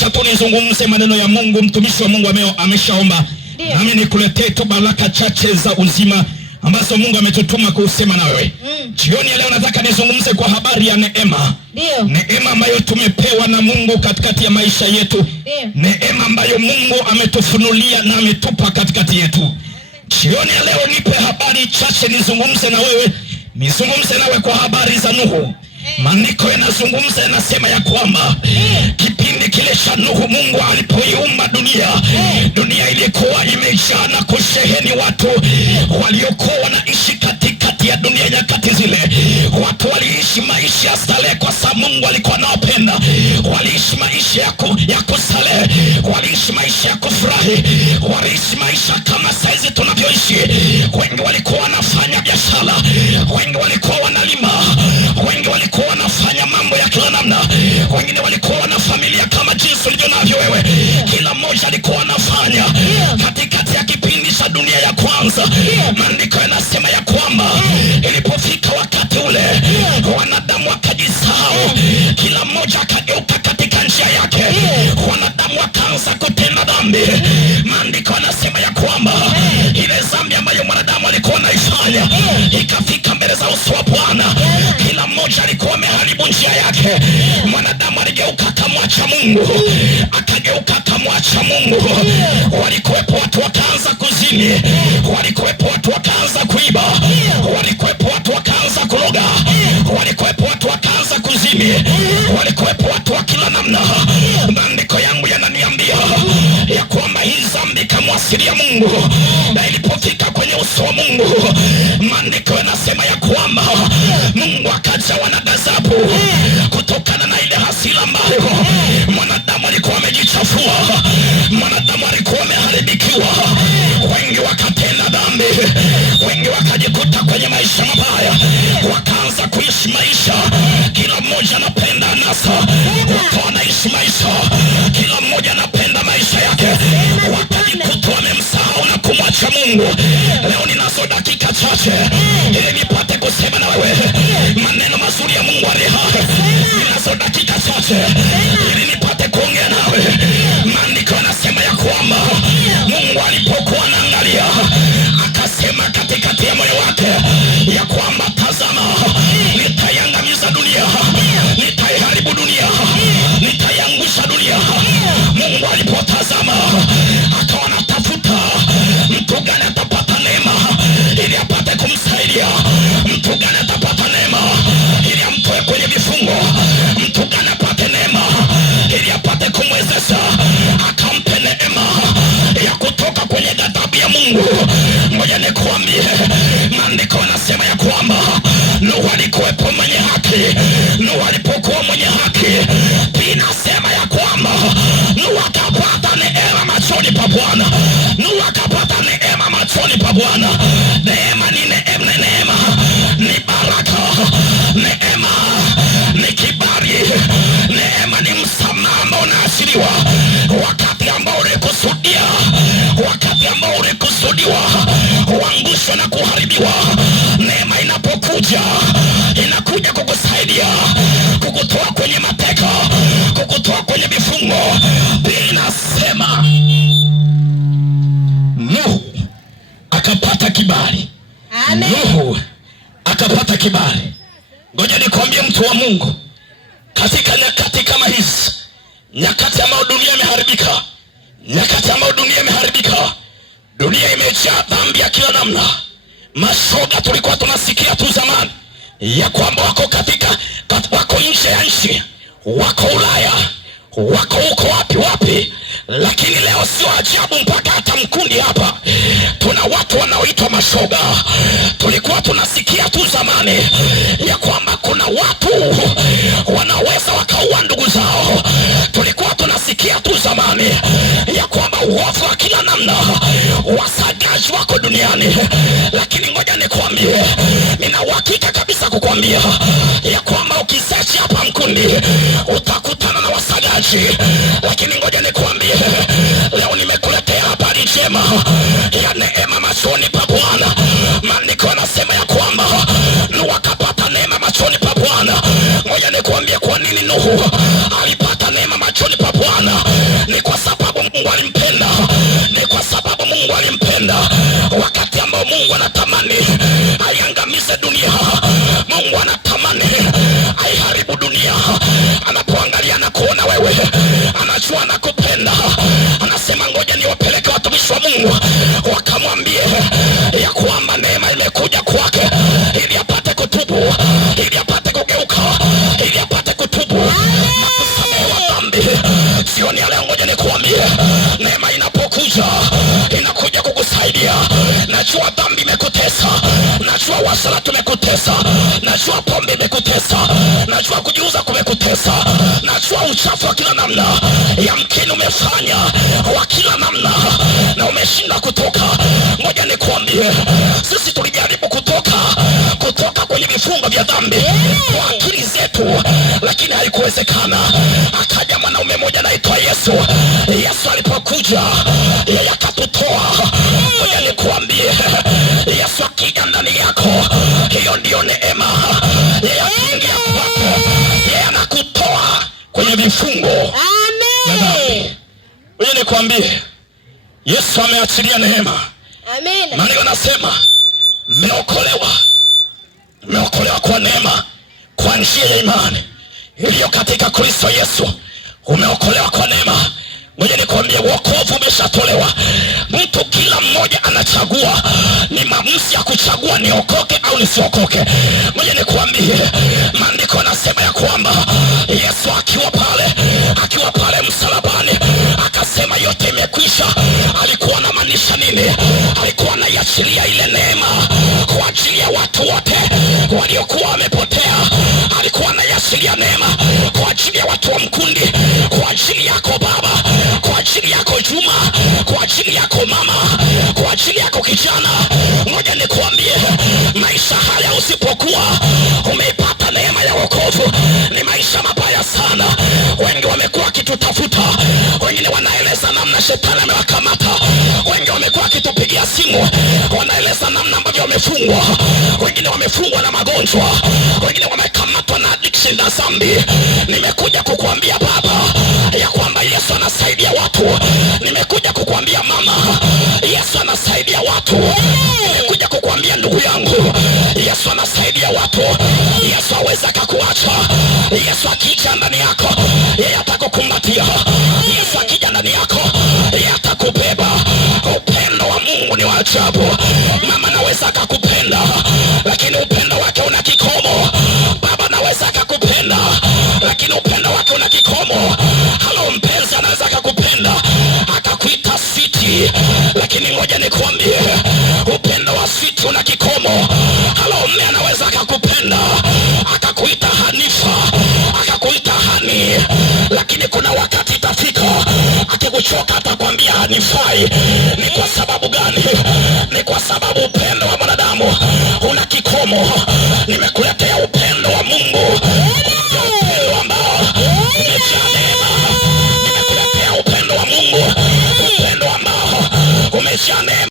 acha tu nizungumze maneno ya Mungu. Mtumishi wa Mungu ameshaomba, nami nikuletee tu baraka chache za uzima ambazo Mungu ametutuma kusema na wewe. Jioni ya leo nataka nizungumze kwa habari ya neema. Neema ambayo tumepewa na Mungu katikati ya maisha yetu. Neema ambayo Mungu ametufunulia na ametupa katikati yetu. Jioni ya leo nipe habari chache nizungumze na wewe. Nizungumze nawe kwa habari za Nuhu. Maandiko yanazungumza, yanasema ya kwamba kipindi kile cha Nuhu, Mungu alipoiumba dunia, dunia ilikuwa imejaa na kusheheni watu waliokuwa wanaishi katikati ya dunia nyakati zile. Watu waliishi maisha ya starehe kwa sababu Mungu alikuwa anawapenda. Waliishi maisha ya kustarehe, waliishi maisha ya kufurahi, waliishi maisha kama saizi tunavyoishi. Wengi walikuwa wanafanya biashara, wengi walikuwa wanalima, wengi walikuwa wanafanya mambo ya kila namna, wengine walikuwa na familia kama jinsi ulivyo navyo wewe. Kila mmoja alikuwa anafanya katikati ya kipindi cha dunia ya kwanza. Maandiko yanasema ya kwamba ilipofika wakati ule, wanadamu wakajisahau, kila mmoja akageuka katika njia yake, wanadamu wakaanza kutenda dhambi. Maandiko yanasema ya kwamba ile dhambi ambayo mwanadamu alikuwa anaifanya ikafika mbele za uso wa Bwana. Kila mmoja alikuwa ameharibu njia yake. Mwanadamu aligeuka akamwacha Mungu, akageuka akamwacha Mungu. Walikuwepo watu wakaanza kuzini, walikuwepo watu wakaanza kuiba, walikuwepo watu wakaanza kuloga, walikuwepo watu wakaanza kuzini, walikuwepo watu wa kila namna. Maandiko yangu yananiambia ya kwamba hii dhambi ikamwasilia Mungu, na ilipofika kwenye uso wa Mungu, maandiko yanasema ya kwamba Mungu akajawa na ghadhabu kutokana na ile hasira ambayo mwanadamu alikuwa amejichafua, mwanadamu alikuwa ameharibikiwa. Wengi wakatenda dhambi, wengi wakajikuta kwenye maisha mabaya, wakaanza kuishi maisha, kila mmoja anapenda anasa, wakawa wanaishi maisha, kila mmoja anapenda maisha yake, wakajikuta wamemsahau na kumwacha Mungu. Leo ninazo dakika chache ili nipate kusema na wewe maneno mazuri ya Mungu aliye hai. Ninazo dakika chache ili nipate kuongea nawe. Maandiko yanasema ya kwamba Mungu alipokuwa anaangalia, akasema katikati ya moyo wake ya kwamba tazama, nitaiangamiza dunia, nitaiharibu dunia, nitaiangusha dunia. Mungu alipotazama, akawa anatafuta mtu gani atapata neema ili apate kumsaidia, mtu gani atapata neema ili amtoe kwenye vifungo, mtu gani apate neema ili apate kumwezesha, akampe neema ya kutoka kwenye ghadhabu ya Mungu. Ngoja nikuambie, maandiko yanasema ya kwamba Nuhu alikuwepo mwenye haki. Nuhu alipokuwa mwenye haki, inasema ya kwamba Nuhu akapata neema machoni pa Bwana. Nuhu akapata neema machoni pa Bwana. Neema ni neema, neema ni baraka, neema ni kibali, neema ni msamaha ambao unaashiriwa wakati ambao ulikusudia, wakati ambao ulikusudiwa uangushwe na kuharibiwa. Neema inapokuja, inakuja kukusaidia, kukutoa kwenye mateka, kukutoa kwenye vifungo. Inasema Nuhu akapata kibali. Amen. Nuhu akapata kibali. Ngoja nikwambie mtu wa Mungu, katika nyakati kama hizi, nyakati ambayo dunia imeharibika, nyakati ambayo dunia imeharibika, dunia imejaa dhambi ya kila namna. Mashoga tulikuwa tunasikia tu zamani ya kwamba wako wako nje ya nchi, wako Ulaya, wako huko wapi, lakini leo sio ajabu mpaka hata Mkundi hapa tuna watu wanaoitwa mashoga. Tulikuwa tunasikia tu zamani ya kwamba kuna watu wanaweza wakaua ndugu zao. Tulikuwa tunasikia tu zamani ya kwamba uovu wa kila namna, wasagaji wako duniani. Lakini ngoja nikwambie, nina uhakika kabisa kukwambia ya kwamba ukisearch hapa Mkundi utakutana na wasagaji. Lakini ngoja nikwambie, leo nimekuletea habari njema ya neema machoni pa Bwana. Maandiko yanasema ya kwamba Nuhu akapata neema machoni pa Bwana. Ngoja nikwambie kwa nini Nuhu alipata neema machoni pa Bwana. sana. Ni kwa sababu Mungu alimpenda, ni kwa sababu Mungu alimpenda. Wakati ambao Mungu anatamani aiangamize dunia, Mungu anatamani aiharibu dunia, anapoangalia na kuona wewe, anajua nakupenda, anasema ngoja niwapeleke watumishi wa Mungu wakamwambie ya kwamba neema imekuja kwake, ili apate kutubu, ili apate kugeuka, ili apate kutubu na kusamehewa dhambi. Jioni ya leo ngoja nikuambie, neema inapokuja inakuja kukusaidia. Najua dhambi imekutesa, najua uasherati umekutesa, najua pombe imekutesa, najua kujiuza kumekutesa, najua uchafu wa kila namna yamkini umefanya wa kila namna na umeshinda kutoka. Ngoja nikuambie, sisi tulijaribu kutoka kwenye vifungo vya dhambi kwa akili zetu, lakini haikuwezekana. Akaja mwanaume mmoja anaitwa Yesu. Yesu alipokuja yeye akatutoa. Ngoja nikuambie, Yesu akija ndani yako, hiyo ndio neema. Yeye akiingia kwako, yeye anakutoa kwenye vifungo. Amen. Ngoja nikuambie, Yesu ameachilia neema. Amen. Maana anasema mmeokolewa kwa neema, kwa njia ya imani iliyo katika Kristo Yesu. Umeokolewa kwa neema. Ngoja nikwambie, wokovu umeshatolewa. Mtu kila mmoja anachagua, ni maamuzi ya kuchagua niokoke au nisiokoke. Ngoja nikwambie, maandiko yanasema ya kwamba Yesu akiwa pale msalabani akasema yote imekwisha. Alikuwa anamaanisha nini? Alikuwa anaiachilia ile neema kwa ajili ya watu wote waliokuwa wamepotea. Alikuwa anaiachilia neema kwa ajili ya watu wa Mkundi, kwa ajili yako baba, kwa ajili yako Juma, kwa ajili yako mama, kwa ajili yako kijana. Ngoja nikuambie, maisha haya usipokuwa umeipata neema ya wokovu, ni maisha mabaya sana. Wengi wamekuwa wakitutafuta, wengine wanaeleza namna shetani amewakamata, wengi wamekuwa wakitupigia simu wanaeleza namna ambavyo wamefungwa, wengine wamefungwa na magonjwa, wengine wamekamatwa na addiction na dhambi. Nimekuja kukuambia baba ya kwamba Yesu anasaidia watu. Nimekuja kukuambia mama, Yesu anasaidia watu. Nimekuja kukuambia ndugu yangu, Yesu anasaidia watu. Yesu hawezi akakuacha. Yesu akija ndani yako, yeye atakukumbatia. Yesu akija ndani yako, yeye atakubeba. Upendo wa Mungu ni wa ajabu. Mama naweza akakupenda, lakini upendo wake una kikomo. Baba naweza akakupenda, lakini upendo wake una kikomo. Halo, mpenzi anaweza akakupenda akakuita sweet, lakini ngoja nikuambie, upendo wa sweet una kikomo. Halo, mume anaweza akakupenda akakuita Hanifa, akakuita Hani, lakini kuna wakati itafika akikuchoka atakwambia hanifai. Ni kwa sababu gani? Ni kwa sababu upendo wa mwanadamu una kikomo. Nimekule